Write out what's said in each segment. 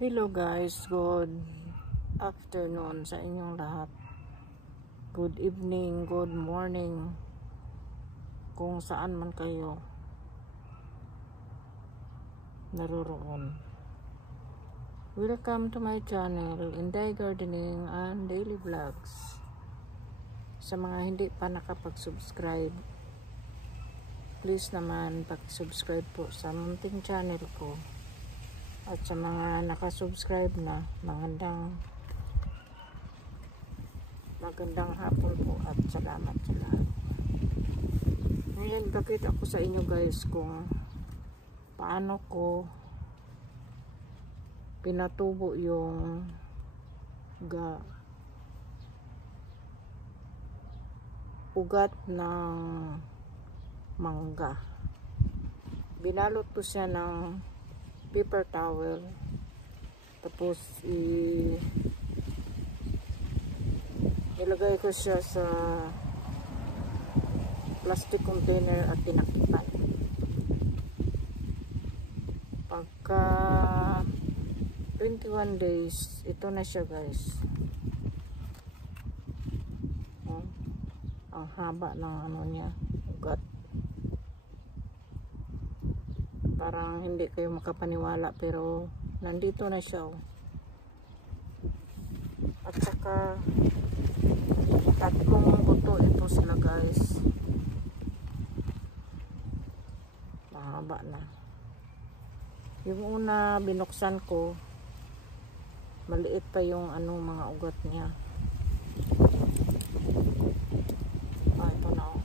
Hello guys, good afternoon sa inyong lahat. Good evening, good morning, kung saan man kayo naroroon. Welcome to my channel, Inday Gardening and Daily Vlogs. Sa mga hindi pa nakapag-subscribe, please naman pag-subscribe po sa munting channel ko. At sa mga nakasubscribe na, magandang hapon po at salamat sa lahat. Ngayon, pakita ko sa inyo guys kung paano ko pinatubo yung ugat ng mangga. Binalot ko siya ng paper towel, tapos nilagay ko siya sa plastic container at tinakipan. Pagka 21 days, ito na siya guys. Ang haba ng ano niya, ugat. Parang hindi kayo makapaniwala, pero nandito na siya. At saka tatlong buto ito sila guys. Mahaba na. Yung una binuksan ko, maliit pa yung mga ugat niya. Ito na oh.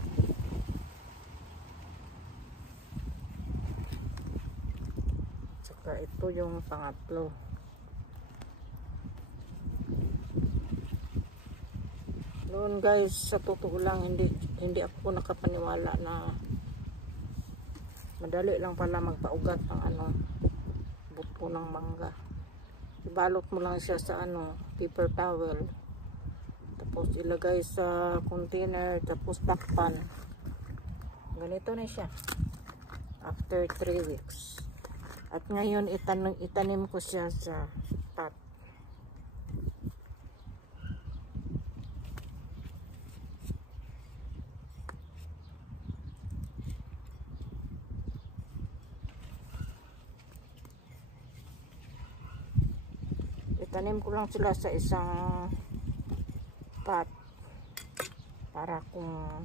Ito yung pangatlo. Noon guys, sa totoo lang, hindi ako nakapaniwala na madali lang pala magpaugat ng buto ng mangga. Ibalot mo lang siya sa paper towel, tapos ilagay sa container, tapos takpan. Ganito na siya after 3 weeks. At ngayon itanim ko siya sa pot. Itanim ko lang sila sa isang pot para kung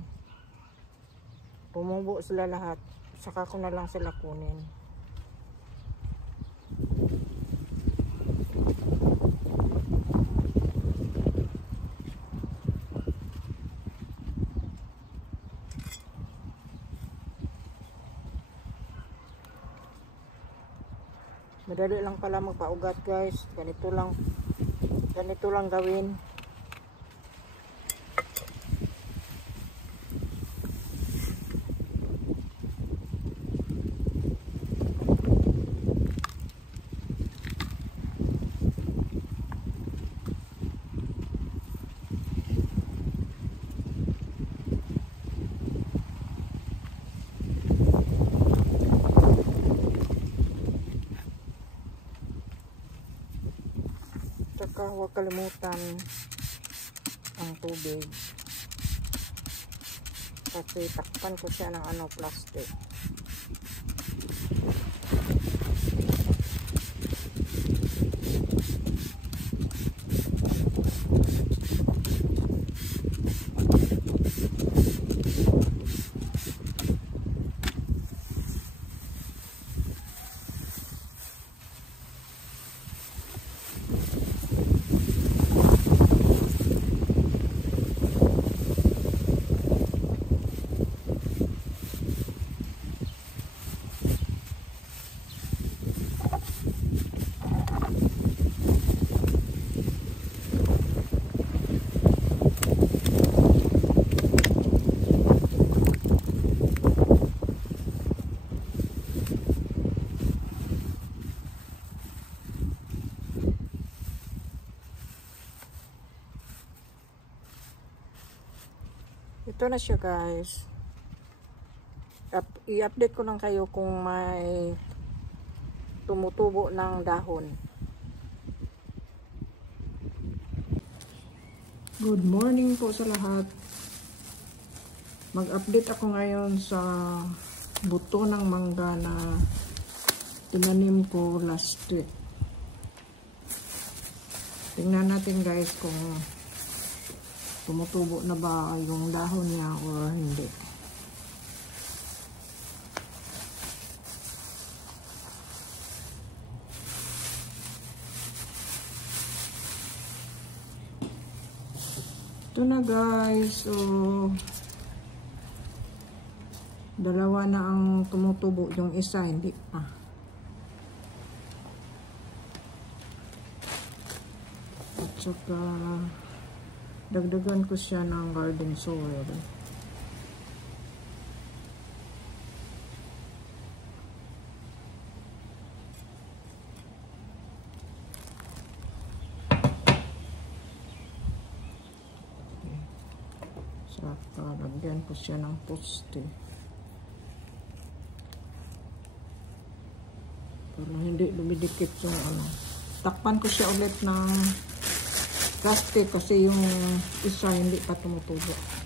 tumubo sila lahat, saka ko na lang sila kunin. Madali lang pala magpaugat guys. Ganito lang gawin. Saka huwag kalimutan ang tubig, kasi takpan ko siya ng plastic. Ito na siya guys. I-update ko lang kayo kung may tumutubo ng dahon. Good morning po sa lahat. Mag-update ako ngayon sa buto ng mangga na tinanim ko last week. Tingnan natin guys kung tumutubo na ba yung dahon niya or hindi. Ito na guys, so dalawa na ang tumutubo, yung isa hindi pa. At saka dagdagan ko siya ng garden soil. Saka lagyan ko siya ng poste para hindi lumidikit yung ano. Takpan ko siya ulit ng plastic kasi yung isa hindi pa tumutubo.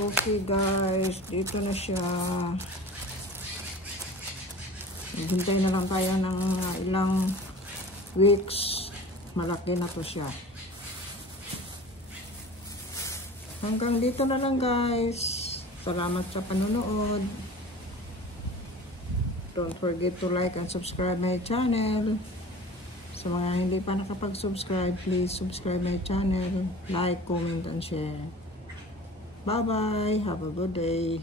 Okay guys, dito na siya. Hintay na lang tayo ng ilang weeks. Malaki na to siya. Hanggang dito na lang guys. Salamat sa panonood. Don't forget to like and subscribe my channel. Sa mga hindi pa nakapag-subscribe, please subscribe my channel. Like, comment, and share. Bye-bye. Have a good day.